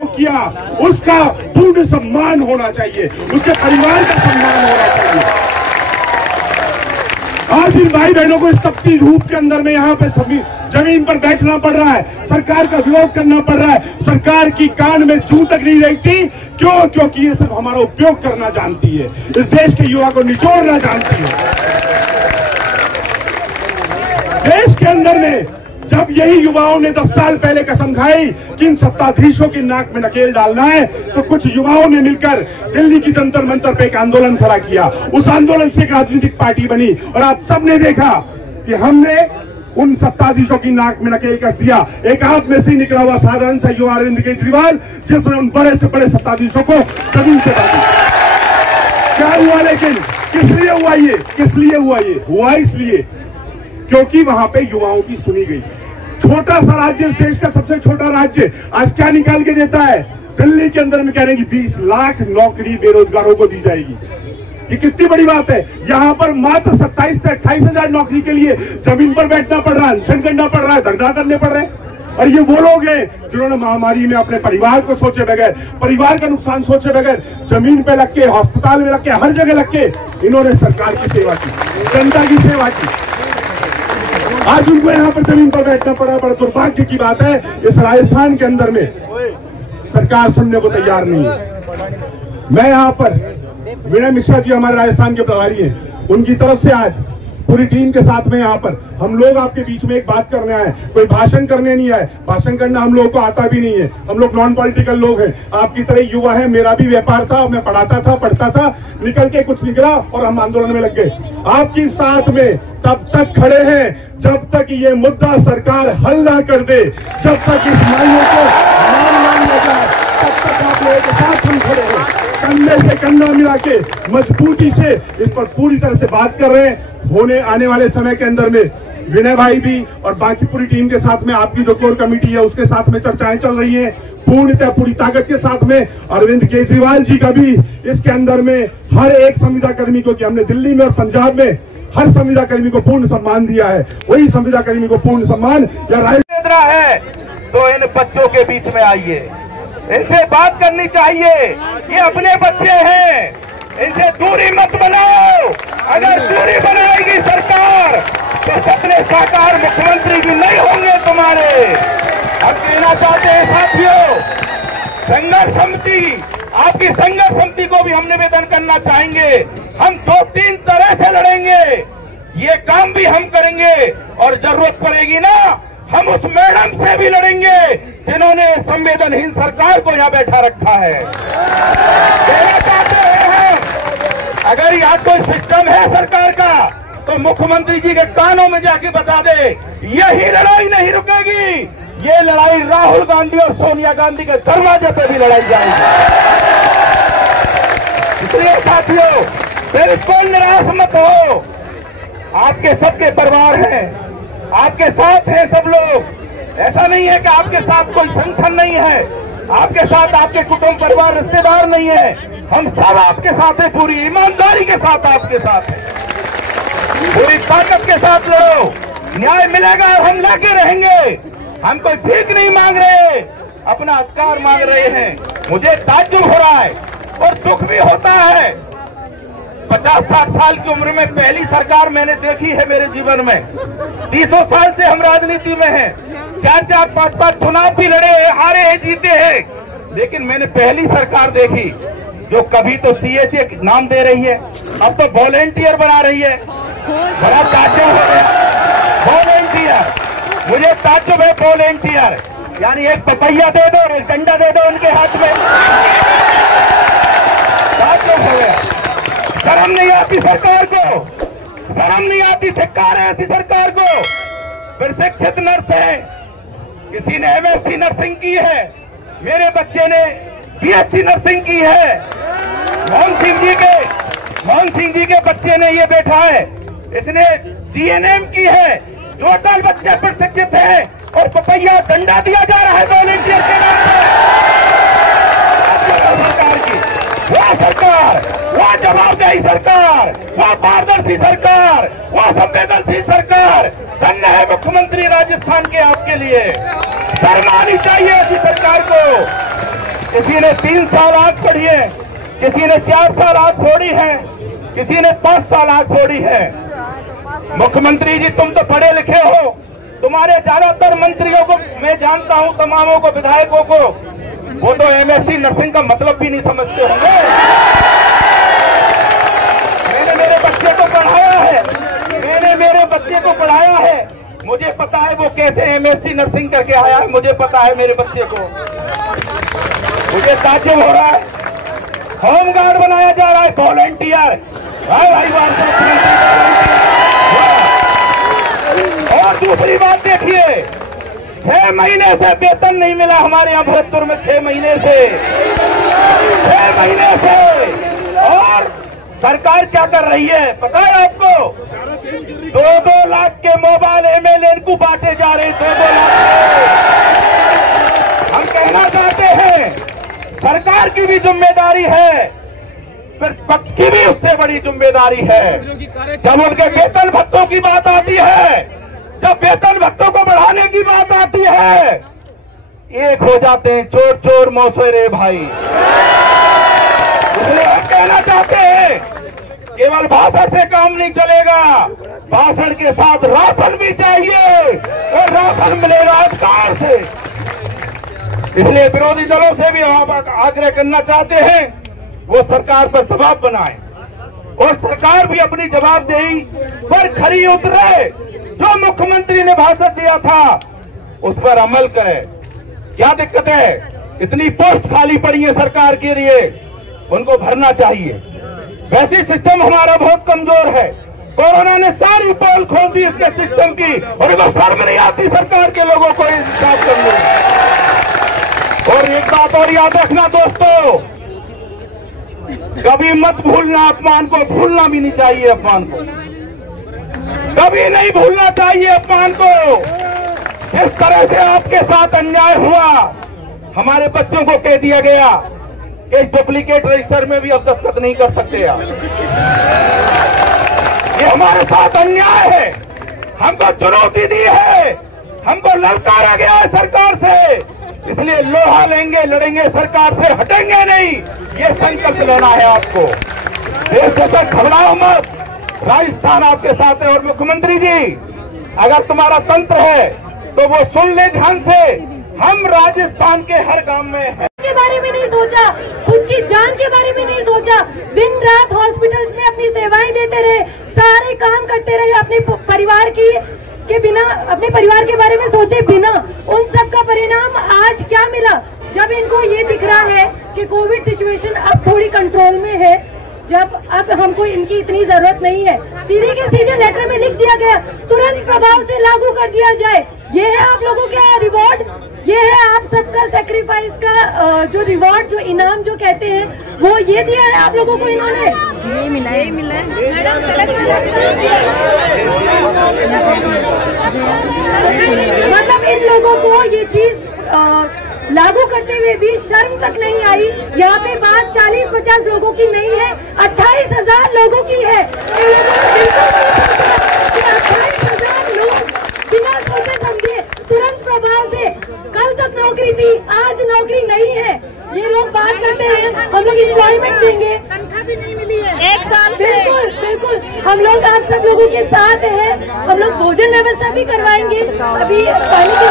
किया उसका पूर्ण सम्मान होना चाहिए, उसके परिवार का सम्मान होना चाहिए। आज इन भाई बहनों को इस तपती धूप के अंदर में यहाँ पे सभी जमीन पर बैठना पड़ रहा है, सरकार का विरोध करना पड़ रहा है। सरकार की कान में जू तक नहीं रहती। क्यों? क्योंकि ये सिर्फ हमारा उपयोग करना जानती है, इस देश के युवा को निचोड़ना जानती है। देश के अंदर में जब यही युवाओं ने 10 साल पहले कसम खाई कि इन सत्ताधीशों की नाक में नकेल डालना है, तो कुछ युवाओं ने मिलकर दिल्ली की जंतर मंतर पे एक आंदोलन खड़ा किया। उस आंदोलन से एक राजनीतिक पार्टी बनी और आप सबने देखा कि हमने उन सत्ताधीशों की नाक में नकेल कस दिया। एक आप में से निकला हुआ साधारण सा युवा अरविंद केजरीवाल, जिसने उन बड़े से बड़े सत्ताधीशों को जमीन से काटा। क्या हुआ? लेकिन किस लिए हुआ ये? किस लिए हुआ ये? हुआ इसलिए क्योंकि वहां पे युवाओं की सुनी गई। छोटा सा राज्य, इस देश का सबसे छोटा राज्य, आज क्या निकाल के देता है? दिल्ली के अंदर में कह रहे हैं कि 20 लाख नौकरी बेरोजगारों को दी जाएगी। ये कितनी बड़ी बात है। यहां पर मात्र 27 से 28 हजार नौकरी के लिए जमीन पर बैठना पड़ रहा है, अनशन करना पड़ रहा है, धरना करने पड़ रहे हैं। और ये वो लोग हैं जिन्होंने महामारी में अपने परिवार को सोचे बगैर, परिवार का नुकसान सोचे बगैर, जमीन पे लग के, अस्पताल में लग के, हर जगह लग के इन्होंने सरकार की सेवा की, जनता की सेवा की। आज उनको यहाँ पर जमीन पर बैठना पड़ा। बड़ा दुर्भाग्य की बात है, इस राजस्थान के अंदर में सरकार सुनने को तैयार नहीं है। मैं यहाँ पर विनय मिश्रा जी हमारे राजस्थान के प्रभारी हैं, उनकी तरफ से आज पूरी टीम के साथ में यहाँ पर हम लोग आपके बीच में एक बात करने आए। कोई भाषण करने नहीं आए, भाषण करना हम लोगों को आता भी नहीं है। हम लोग नॉन पॉलिटिकल लोग हैं, आपकी तरह युवा है। मेरा भी व्यापार था, मैं पढ़ाता था, पढ़ता था, निकल के कुछ निकला और हम आंदोलन में लग गए। आपकी साथ में तब तक खड़े हैं जब तक ये मुद्दा सरकार हल ना कर दे, जब तक इस मांगों को मान लिया जाए, तब तक आप लोगों के साथ हम खड़े हैं। कंधे से कंधा मिला के मजबूती से इस पर पूरी तरह से बात कर रहे हैं। होने आने वाले समय के अंदर में विनय भाई भी और बाकी पूरी टीम के साथ में, आपकी जो कोर कमेटी है उसके साथ में चर्चाएं चल रही हैं पूर्णतः पूरी ताकत के साथ में। अरविंद केजरीवाल जी का भी इसके अंदर में हर एक संविदा कर्मी को, कि हमने दिल्ली में और पंजाब में हर संविदा कर्मी को पूर्ण सम्मान दिया है, वही संविदा कर्मी को पूर्ण सम्मान या राय है तो इन बच्चों के बीच में आइए, इनसे बात करनी चाहिए। ये अपने बच्चे हैं, इनसे दूरी मत बनाओ। अगर दूरी बनाएगी सरकार तो सपने साकार मुख्यमंत्री भी नहीं होंगे तुम्हारे। अब कहना चाहते हैं साथियों, संघर्ष समिति, आपकी संघर्ष समिति को भी हम निवेदन करना चाहेंगे। हम 2-3 तरह से लड़ेंगे, ये काम भी हम करेंगे और जरूरत पड़ेगी ना, हम उस मैडम से भी लड़ेंगे जिन्होंने संवेदनहीन सरकार को यहाँ बैठा रखा है। कहना चाहते हैं अगर यहाँ कोई सिस्टम है सरकार का तो मुख्यमंत्री जी के कानों में जाके बता दे, यही लड़ाई नहीं रुकेगी। ये लड़ाई राहुल गांधी और सोनिया गांधी के दरवाजे पे भी लड़ाई जाएगी। इसलिए साथियों, बिल्कुल निराश मत हो। आपके सबके परिवार हैं, आपके साथ हैं सब लोग। ऐसा नहीं है कि आपके साथ कोई संगठन नहीं है, आपके साथ आपके कुटुंब परिवार रिश्तेदार नहीं है। हम सब आपके साथ हैं, पूरी ईमानदारी के साथ आपके साथ हैं, पूरी ताकत के साथ लो। न्याय मिलेगा और हम लाके रहेंगे। हम कोई भीख नहीं मांग रहे, अपना अधिकार मांग रहे हैं। मुझे ताज्जुब हो रहा है और दुख भी होता है। 50-60 साल की उम्र में पहली सरकार मैंने देखी है मेरे जीवन में। 30 साल से हम राजनीति में हैं, 4-4, 5-5 चुनाव भी लड़े हैं, हारे हैं, जीते हैं, लेकिन मैंने पहली सरकार देखी जो कभी तो CHA नाम दे रही है, अब तो वॉलेंटियर बना रही है। बड़ा ताज्जुब हो गया। वॉलेंटियर, मुझे ताज्जुब है। वॉलेंटियर यानी एक पपैया दे दो और एक डंडा दे दो उनके हाथ में। ताज्जुब हो गया। शर्म नहीं आती सरकार को, शर्म नहीं आती। धिक्कार है ऐसी सरकार को। फिर शिक्षित नर्स है, किसी ने MSc नर्सिंग की है, मेरे बच्चे ने BSc नर्सिंग की है। मोहन सिंह जी के बच्चे ने ये बैठा है, इसने GNM की है। टोटल बच्चे प्रशिक्षित है और पपैया डंडा दिया जा रहा है वॉलेंटियर के नाम से। सरकार की वह सरकार, वह जवाबदेही सरकार, वह पारदर्शी सरकार, वह संवेदनशील सरकार। धन्य है मुख्यमंत्री राजस्थान के आपके लिए। शर्म आनी चाहिए ऐसी सरकार को। किसी ने 3 साल आग पढ़ी है, किसी ने 4 साल आग फोड़ी है, किसी ने 5 साल आग फोड़ी है। मुख्यमंत्री जी, तुम तो पढ़े लिखे हो, तुम्हारे ज्यादातर मंत्रियों को मैं जानता हूं, तमामों को, विधायकों को, वो तो एमएससी नर्सिंग का मतलब भी नहीं समझते होंगे। मैंने मेरे बच्चे को पढ़ाया है, मैंने मेरे बच्चे को पढ़ाया है, मुझे पता है वो कैसे एमएससी नर्सिंग करके आया है, मुझे पता है मेरे बच्चे को। मुझे ताज्जुब हो रहा है, होमगार्ड बनाया जा रहा है, वॉलंटियर। और दूसरी बात देखिए, 6 महीने से वेतन नहीं मिला हमारे यहाँ भरतपुर में, 6 महीने से, 6 महीने से। और सरकार क्या कर रही है पता है आपको? 2-2 लाख के मोबाइल एमएलए को बांटे जा रहे, 2-2 लाख के। हम कहना चाहते हैं सरकार की भी जिम्मेदारी है, फिर पक्ष की भी उससे बड़ी जिम्मेदारी है। जब उनके वेतन भत्तों की बात आती है, जब वेतन भत्तों को बढ़ाने की बात आती है, एक हो जाते हैं चोर चोर मौसेरे भाई। इसलिए हम कहना चाहते हैं केवल भाषण से काम नहीं चलेगा, भाषण के साथ राशन भी चाहिए, और राशन मिलेगा अधिकार से। इसलिए विरोधी दलों से भी हम आग्रह करना चाहते हैं वो सरकार पर दबाव बनाए, और सरकार भी अपनी जवाबदेही पर खरी उतरे। जो मुख्यमंत्री ने भाषण दिया था उस पर अमल करे। क्या दिक्कत है? इतनी पोस्ट खाली पड़ी है सरकार के लिए, उनको भरना चाहिए। वैसे सिस्टम हमारा बहुत कमजोर है, कोरोना ने सारी पोल खोल दी इसके सिस्टम की, और इनको शर्म नहीं आती सरकार के लोगों को इंसाफ करने। और एक बात और याद रखना दोस्तों, कभी मत भूलना अपमान को, भूलना भी नहीं चाहिए अपमान को, कभी नहीं भूलना चाहिए अपमान को। जिस तरह से आपके साथ अन्याय हुआ, हमारे बच्चों को कह दिया गया कि डुप्लीकेट रजिस्टर में भी अब दस्तखत नहीं कर सकते आप, ये हमारे साथ अन्याय है। हमको चुनौती दी है, हमको ललकारा गया है सरकार से, इसलिए लोहा लेंगे, लड़ेंगे सरकार से, हटेंगे नहीं, ये संकल्प लेना है आपको। देश से घबराओ मत, राजस्थान आपके साथ है। और मुख्यमंत्री जी, अगर तुम्हारा तंत्र है तो वो सुन ले ध्यान से, हम राजस्थान के हर गांव में हैं। के बारे में नहीं सोचा, खुद की जान के बारे में नहीं सोचा, दिन रात हॉस्पिटल्स में अपनी सेवाएं देते रहे, सारे काम करते रहे अपने परिवार के बिना, अपने परिवार के बारे में सोचे बिना। उन सब का परिणाम आज क्या मिला? जब इनको ये दिख रहा है कि कोविड सिचुएशन अब थोड़ी कंट्रोल में है, जब अब हमको इनकी इतनी जरूरत नहीं है, सीधे के सीधे लेटर में लिख दिया गया तुरंत प्रभाव से लागू कर दिया जाए। ये है आप लोगों का रिवॉर्ड, ये है आप सबका सेक्रीफाइस का जो रिवॉर्ड, जो इनाम जो कहते हैं, वो ये दिया है आप लोगों को इन्होंने। ये मिला है मतलब इन लोगों को ये चीज लागू करते हुए भी शर्म तक नहीं आई। यहाँ पे बात 40-50 लोगों की नहीं है, 28,000 लोगों की है। 28,000 लोग बिना सोचे समझे तुरंत प्रभाव से, कल तक नौकरी थी, आज नौकरी नहीं है। ये लोग बात करते हैं हम लोग एम्प्लॉयमेंट देंगे, तनख्वाह भी नहीं मिली है 1 साल से। बिल्कुल बिल्कुल, हम लोग आप सब लोगों के साथ हैं, हम लोग भोजन व्यवस्था भी करवाएंगे। अभी पानी की